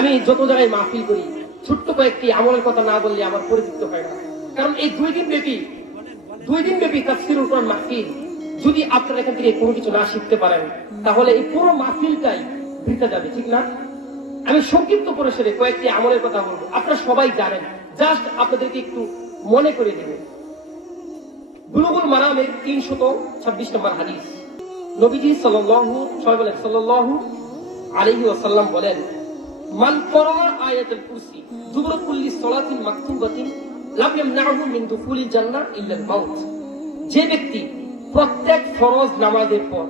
আমি যত জায়গায় মাহফিল করি, ছোট্ট কয়েকটি আমলের কথা না বললে আমার পরিচিত হয় না। কারণ এই 2 দিন ব্যাপী তাফসীরুল কোরআন মাহফিল যদি আপনারা এখান থেকে কোনো কিছু না শিখতে পারেন, তাহলে এই পুরো মাহফিলটাই বৃথা যাবে, ঠিক না? আমি সংক্ষিপ্ত পরিসরে কয়েকটি আমলের কথা বলবো, আপনারা সবাই জানেন, জাস্ট আপনাদেরকে একটু মনে করে দেব। বুলুগুল মারামের 326 নম্বর হাদিস, নবীজি সাল্লাল্লাহু আলাইহি ওয়াসাল্লাম বলেন, মান ক্বারা আয়াতুল কুরসি দুবুর কুল্লি সালাতিন মাকতুবাতিন লাম ইয়ামনাহু মিন দুখুলিল জান্নাহ ইল্লা আল মাউত। যে ব্যক্তি প্রত্যেক ফরজ নামাজের পর,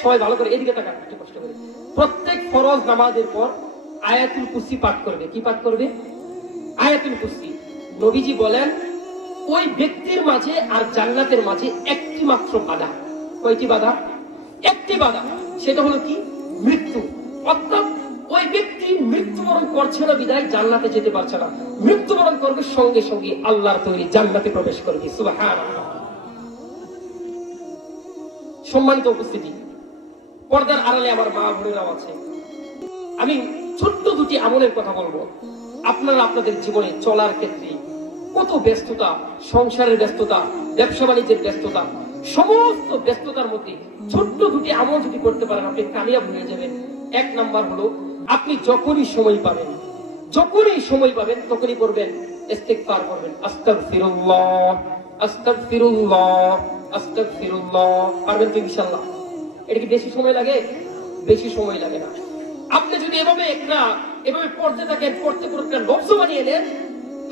সবাই ভালো করে এদিকে তাকান, একটু কষ্ট করে, প্রত্যেক ফরজ নামাজের পর আয়াতুল কুরসি পাঠ করবে। কি পাঠ করবে? আয়াতুল কুরসি। নবীজি বলেন, ওই ব্যক্তির মাঝে আর জান্নাতের মাঝে একটি মাত্র বাধা। কয়টি বাধা? একটি বাধা। সেটা হলো কি? মৃত্যু। অর্থাৎ ওই ব্যক্তি মৃত্যুবরণ করছে না বিদায় জান্নাতে যেতে পারছে না, মৃত্যুবরণ করবে সঙ্গে সঙ্গে আল্লাহর তৈরি জান্নাতে প্রবেশ করবে। সুবহানাল্লাহ। সম্মানিত উপস্থিতি, পর্দার আড়ালে আমার মা বোনেরাও আছে, আমি ছোট্ট 2টি আমলের কথা বলবো। আপনারা আপনাদের জীবনে চলার ক্ষেত্রে কত ব্যস্ততা, সংসারের ব্যস্ততা, ব্যবসা বাণিজ্যের ব্যস্ততা, সমস্ত ব্যস্ততার মধ্যে ছোট্ট 2টি আমল যদি করতে পারেন, আপনি কামিয়াব হয়ে যাবেন। 1 নাম্বার হলো, আপনি যখনই সময় পাবেন তখনই করবেন ইস্তিগফার করবেন। আস্তাগফিরুল্লাহ, আস্তাগফিরুল্লাহ, আস্তাগফিরুল্লাহ। পারবেন তো ইনশাআল্লাহ? এটা কি বেশি সময় লাগে? বেশি সময় লাগে না। আপনি যদি এভাবে পড়তে থাকেন, পড়তে লফজ বানিয়ে নেন,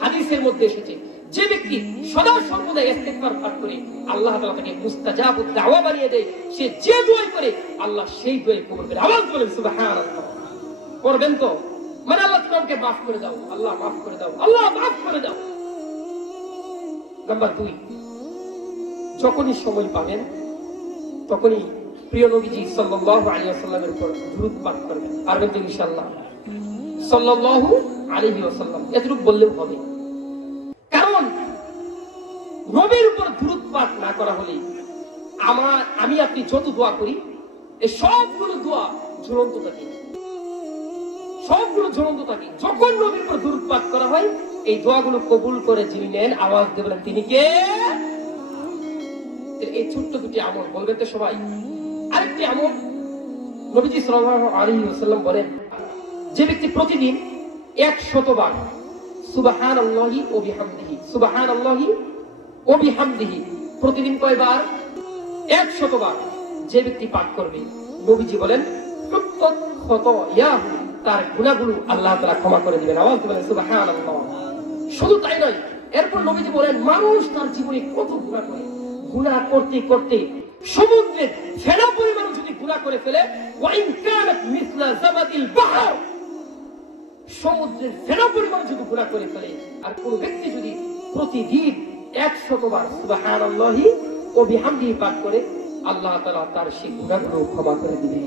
হাদিসের মধ্যে এসেছে, যে ব্যক্তি সদা সর্বদা ইস্তিগফার পাঠ করে আল্লাহ তাআলা তাকে মুস্তাজাবুদ দাওয়া বানিয়ে দেয়। সে যে দোয়া করে আল্লাহ সেই দোয়া কবুল করে। আওয়াজ বলেন সুবহানাল্লাহ। করবেন তো? মানে আল্লাহ তোমাকে মাফ করে দাও, আল্লাহ মাফ করে দাও, আল্লাহ মাফ করে দাও। নাম্বার 2, যখনই সময় পাবেন তখনই প্রিয় নবীজি সাল্লাল্লাহু আলাইহি ওয়াসাল্লামের উপর দুরূদ পাঠ করবেন। পারবেন তো ইনশাআল্লাহ? সাল্লাল্লাহু আলাইহি ওয়াসাল্লাম, এতটুকু বললেও হবে। কারণ নবীর উপর দুরূদ পাঠ না করা হলে আমি আপনি যত দোয়া করি, এই সবগুলো দোয়া ঝুলন্ত থাকে, যখন নবীর উপর দুরূদ পাঠ করা হয়, এই দোয়াগুলো কবুল করে যিনি নেন, আওয়াজ দিয়ে বলেন তিনি কে? এই ছোট্ট 2টি আমল বলবেন তো সবাই। আরেকটি আমল, নবীজি সাল্লাল্লাহু আলাইহি ওয়াসাল্লাম বলেন, যে ব্যক্তি প্রতিদিন 100 বার সুবহানাল্লাহি ওয়া বিহামদিহি, সুবহানাল্লাহি ওয়া বিহামদিহি, প্রতিদিন কয়বার? 100 বার যে ব্যক্তি পাঠ করবে, নবীজি বলেন তার গুনাহগুলো আল্লাহ তাআলা ক্ষমা করে দিবেন। আওয়াজ দিয়ে বলেন সুবহানাল্লাহ। শুধু তাই নয়, এরপর নবীজি বলেন, মানুষ তার জীবনে কত গুনাহ করে, গুনাহ করতে করতে সমুদ্রের ফেনা পরিমাণ যদি গুনাহ করে ফেলে, ওয়া ইন কানাত মিসলা জাবাদিল বাহর, সমুদ্রের ফেনা পরিমাণ যদি গুনাহ করে ফেলে, আর কোন ব্যক্তি যদি প্রতিদিন 100 বার সুবহানাল্লাহি ওয়া বিহামদিহি পাঠ করে, আল্লাহ তাআলা তার সেই গুনাহগুলো ক্ষমা করে দিবেন।